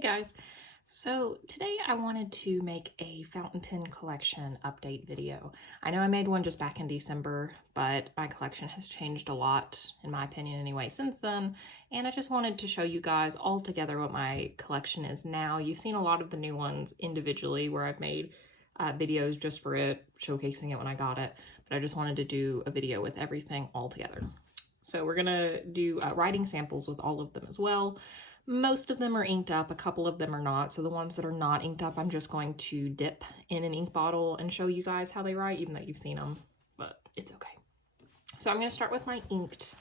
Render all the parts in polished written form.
Hey guys, so today I wanted to make a fountain pen collection update video. I know I made one just back in December, but my collection has changed a lot, in my opinion anyway, since then, and I just wanted to show you guys all together what my collection is now. You've seen a lot of the new ones individually where I've made videos just for it, showcasing it when I got it, but I just wanted to do a video with everything all together. So we're gonna do writing samples with all of them as well. Most of them are inked up, a couple of them are not. So the ones that are not inked up, I'm just going to dip in an ink bottle and show you guys how they write, even though you've seen them, but it's okay. So I'm gonna start with my inked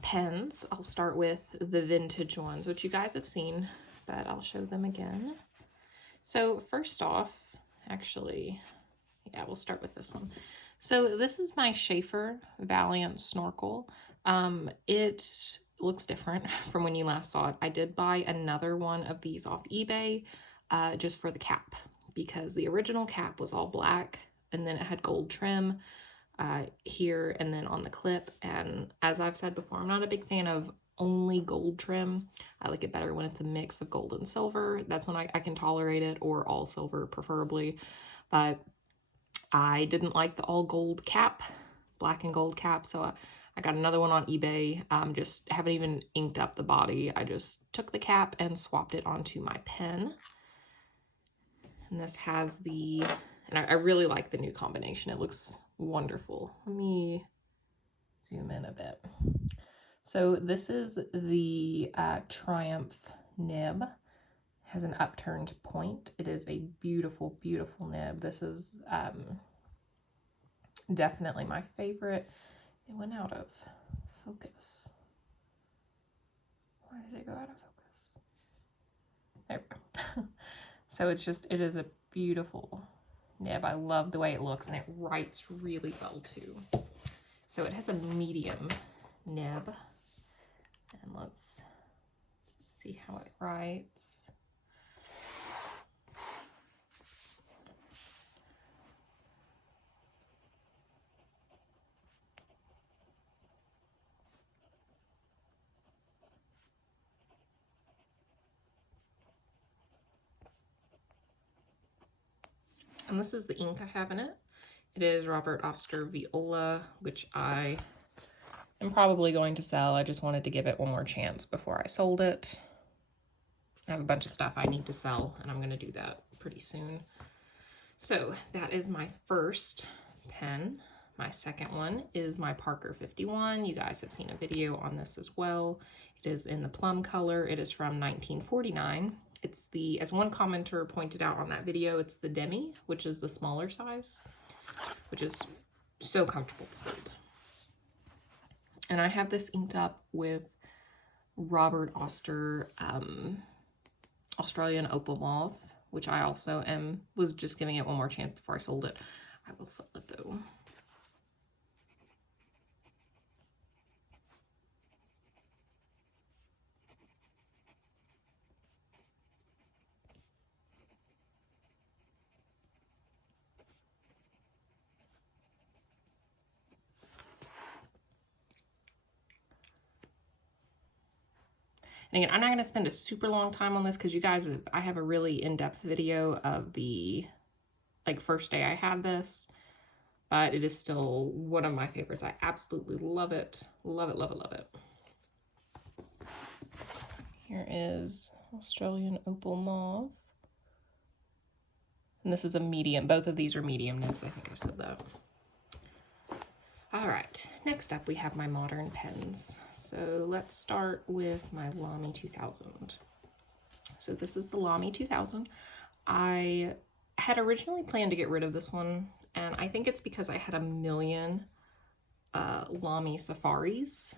pens. I'll start with the vintage ones, which you guys have seen, but I'll show them again. So first off, actually, yeah, we'll start with this one. So this is my Schaefer Valiant Snorkel. It looks different from when you last saw it. I did buy another one of these off eBay just for the cap, because the original cap was all black and then it had gold trim here and then on the clip. And as I've said before, I'm not a big fan of only gold trim. I like it better when it's a mix of gold and silver. That's when I can tolerate it, or all silver preferably. But I didn't like the all gold cap, black and gold cap, so I got another one on eBay. Just haven't even inked up the body. I just took the cap and swapped it onto my pen. And this has the, and I really like the new combination. It looks wonderful. Let me zoom in a bit. So this is the Triumph nib. Has an upturned point. It is a beautiful, beautiful nib. This is definitely my favorite. It went out of focus. Why did it go out of focus? There we go. So it's just, it is a beautiful nib. I love the way it looks, and it writes really well too. So it has a medium nib, and let's see how it writes. And this is the ink I have in it. It is Robert Oster Viola, which I am probably going to sell. I just wanted to give it one more chance before I sold it. I have a bunch of stuff I need to sell, and I'm going to do that pretty soon. So that is my first pen. My second one is my Parker 51. You guys have seen a video on this as well. It is in the plum color. It is from 1949. It's the, as one commenter pointed out on that video, it's the Demi, which is the smaller size, which is so comfortable to hold. And I have this inked up with Robert Oster Australian Opal Moth, which I also was just giving it one more chance before I sold it. I will sell it though. And again, I'm not going to spend a super long time on this because you guys, I have a really in-depth video of the first day I had this, but it is still one of my favorites. I absolutely love it. Love it, love it, love it. Here is Australian Opal Mauve. And this is a medium. Both of these are medium nibs. I think I said that. All right, next up we have my modern pens. So let's start with my Lamy 2000. So this is the Lamy 2000. I had originally planned to get rid of this one, and I think it's because I had a million Lamy Safaris,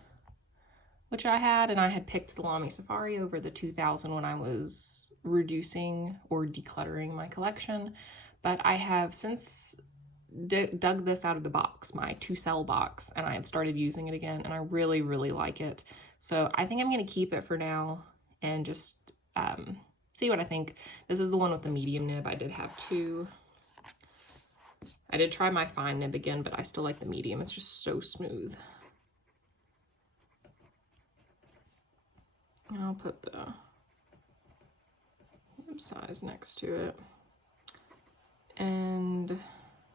which I had, and I had picked the Lamy Safari over the 2000 when I was reducing or decluttering my collection. But I have since dug this out of the box, my 2-cell box, and I have started using it again, and I really, really like it. So I think I'm going to keep it for now and just see what I think. This is the one with the medium nib. I did have two. I did try my fine nib again, but I still like the medium. It's just so smooth. And I'll put the size next to it. And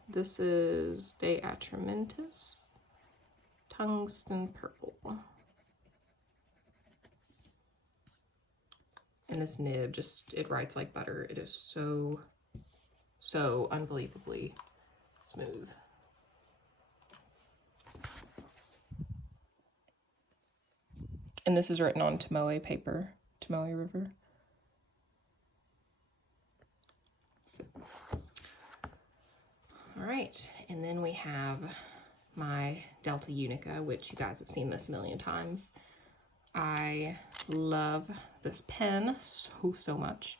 this is De Atramentis Tungsten Purple. And this nib just, it writes like butter. It is so, so unbelievably smooth. And this is written on Tomoe paper, Tomoe River. So. All right, and then we have my Delta Unica, which you guys have seen this a million times. I love this pen so much.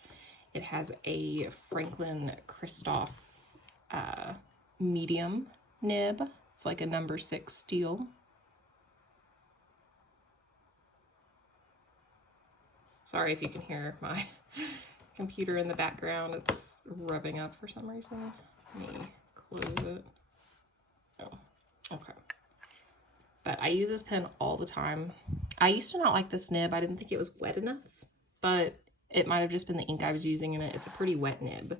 It has a Franklin Christoph medium nib. It's like a number 6 steel. Sorry if you can hear my computer in the background. It's revving up for some reason. Let me close it. Oh, okay. But I use this pen all the time. I used to not like this nib. I didn't think it was wet enough, but it might have just been the ink I was using in it. It's a pretty wet nib.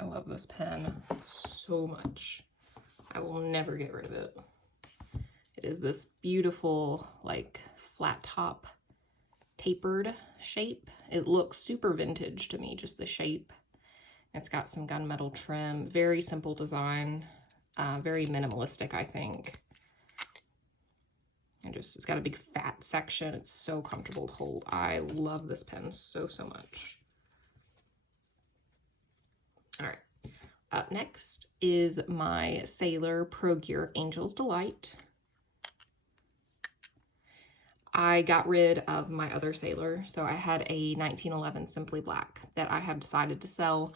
I love this pen so much. I will never get rid of it. It is this beautiful, like, flat top tapered shape. It looks super vintage to me, just the shape. It's got some gunmetal trim, very simple design, very minimalistic, I think. And just, it's got a big fat section. It's so comfortable to hold. I love this pen so much. All right, up next is my Sailor Pro Gear Angel's Delight. I got rid of my other Sailor, so I had a 1911 Simply Black that I have decided to sell,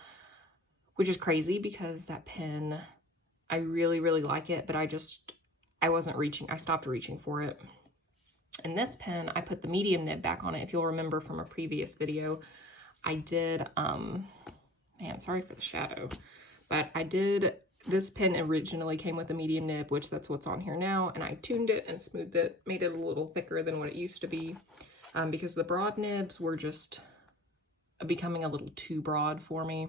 which is crazy because that pen, I really like it, but I wasn't reaching, I stopped reaching for it. And this pen, I put the medium nib back on it. If you'll remember from a previous video, I did, man, sorry for the shadow, but I did, this pen originally came with a medium nib, which that's what's on here now, and I tuned it and smoothed it, made it a little thicker than what it used to be, because the broad nibs were just becoming a little too broad for me.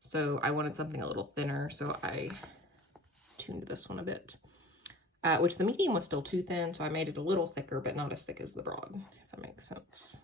So I wanted something a little thinner, so I tuned this one a bit, which the medium was still too thin, so I made it a little thicker, but not as thick as the broad, if that makes sense.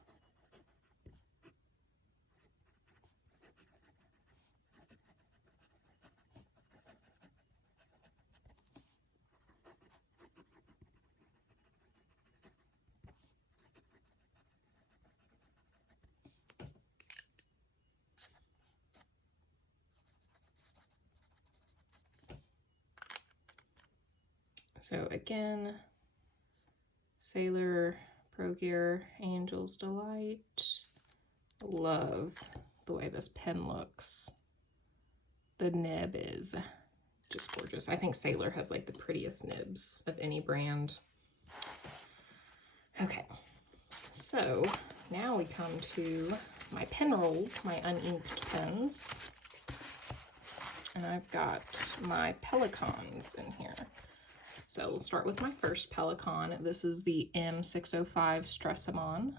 So again, Sailor Pro Gear Angel's Delight. Love the way this pen looks. The nib is just gorgeous. I think Sailor has like the prettiest nibs of any brand. Okay, so now we come to my pen roll, my uninked pens. And I've got my Pelikans in here. So we'll start with my first Pelikan. This is the M605 Stressamon. You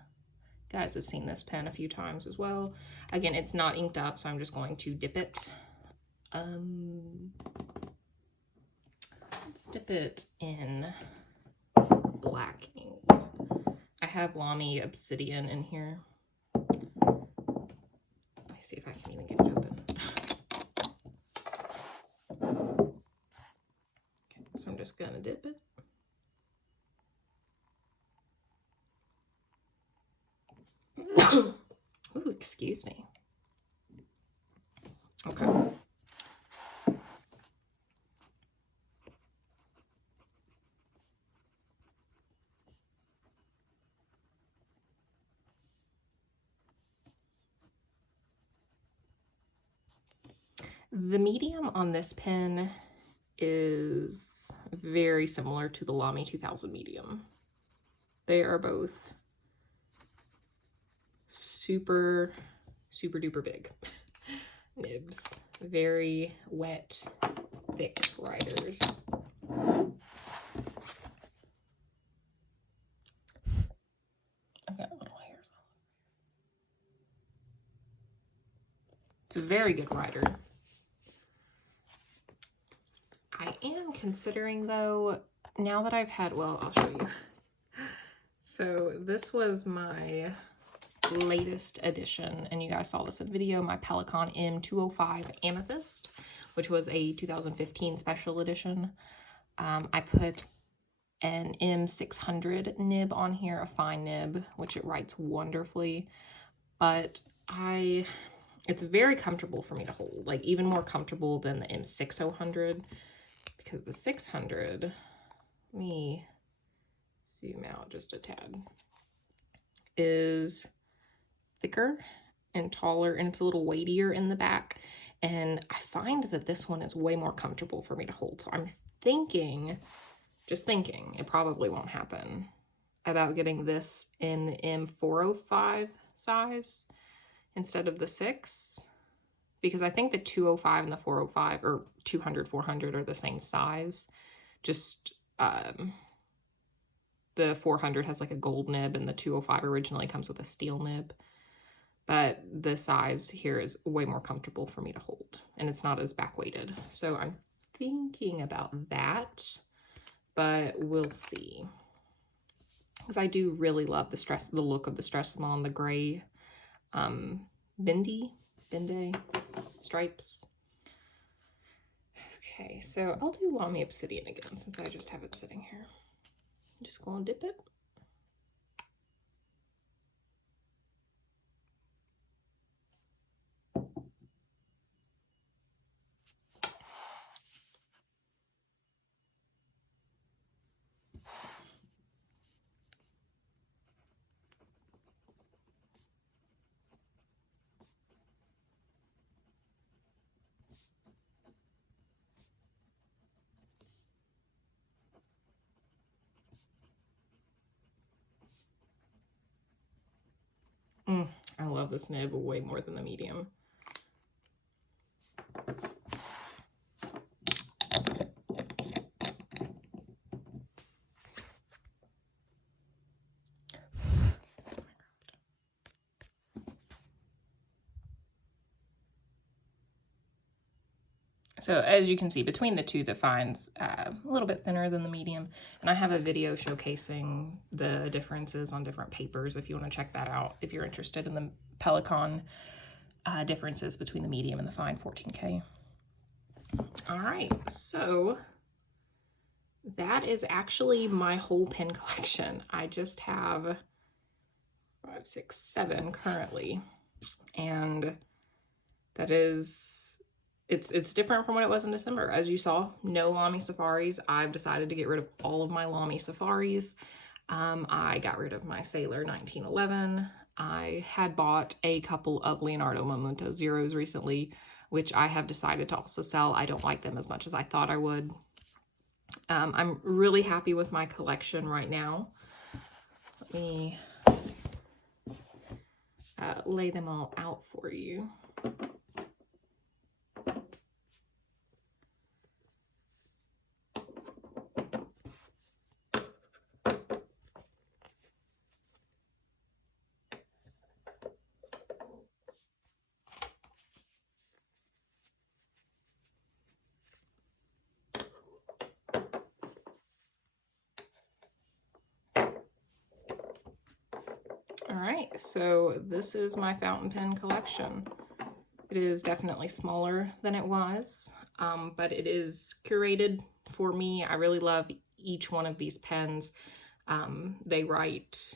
guys have seen this pen a few times as well. Again, it's not inked up, so I'm just going to dip it. Let's dip it in black ink. I have Lamy Obsidian in here. Let me see if I can even get it open. So I'm just gonna dip it. Ooh, excuse me. Okay. The medium on this pen is very similar to the Lamy 2000 medium. They are both super, super duper big nibs. Very wet, thick riders. I've got little hairs on. It's a very good rider. I am considering though, now that I've had, well, I'll show you. So this was my latest edition, and you guys saw this in video, my Pelikan M205 Amethyst, which was a 2015 special edition. I put an M600 nib on here, a fine nib, which it writes wonderfully, but it's very comfortable for me to hold, like even more comfortable than the M600, because the 600, let me zoom out just a tad, is thicker and taller, and it's a little weightier in the back, and I find that this one is way more comfortable for me to hold. So I'm thinking, just thinking, it probably won't happen, about getting this in the M405 size instead of the 6, because I think the 205 and the 405, or 200, 400 are the same size. Just the 400 has like a gold nib, and the 205 originally comes with a steel nib. But the size here is way more comfortable for me to hold, and it's not as back weighted. So I'm thinking about that, but we'll see. Because I do really love the look of the Stressamon, the gray bende stripes. Okay, so I'll do Lamy Obsidian again since I just have it sitting here. I'm just gonna dip it. I love this nib way more than the medium. So as you can see, between the two, the fine's a little bit thinner than the medium. And I have a video showcasing the differences on different papers if you want to check that out, if you're interested in the Pelikan differences between the medium and the fine 14K. All right, so that is actually my whole pen collection. I just have 5, 6, 7 currently. And that is... It's different from what it was in December. As you saw, no Lamy Safaris. I've decided to get rid of all of my Lamy Safaris. I got rid of my Sailor 1911. I had bought a couple of Leonardo Momento Zeros recently, which I have decided to also sell. I don't like them as much as I thought I would. I'm really happy with my collection right now. Let me lay them all out for you. All right, so this is my fountain pen collection. It is definitely smaller than it was, but it is curated for me. I really love each one of these pens. They write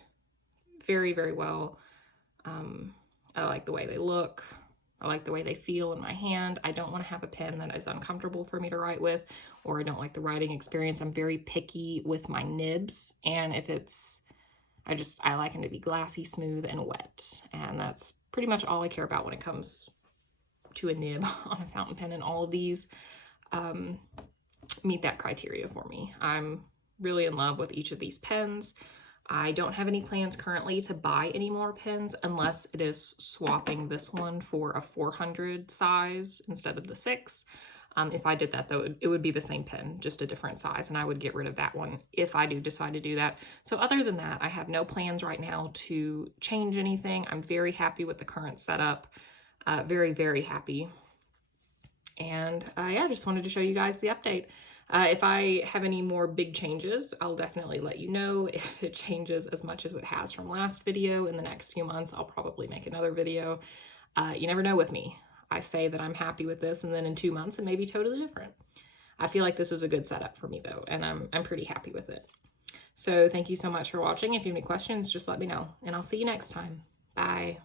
very, very well. I like the way they look. I like the way they feel in my hand. I don't want to have a pen that is uncomfortable for me to write with, or I don't like the writing experience. I'm very picky with my nibs, and if it's, I like them to be glassy, smooth, and wet, and that's pretty much all I care about when it comes to a nib on a fountain pen, and all of these meet that criteria for me. I'm really in love with each of these pens. I don't have any plans currently to buy any more pens unless it is swapping this one for a 400 size instead of the 6. If I did that, though, it would be the same pen, just a different size, and I would get rid of that one if I do decide to do that. So other than that, I have no plans right now to change anything. I'm very happy with the current setup. Very, very happy. And yeah, I just wanted to show you guys the update. If I have any more big changes, I'll definitely let you know. If it changes as much as it has from last video in the next few months, I'll probably make another video. You never know with me. I say that I'm happy with this, and then in 2 months it may be totally different. I feel like this is a good setup for me though, and I'm pretty happy with it. So thank you so much for watching. If you have any questions, just let me know, and I'll see you next time. Bye.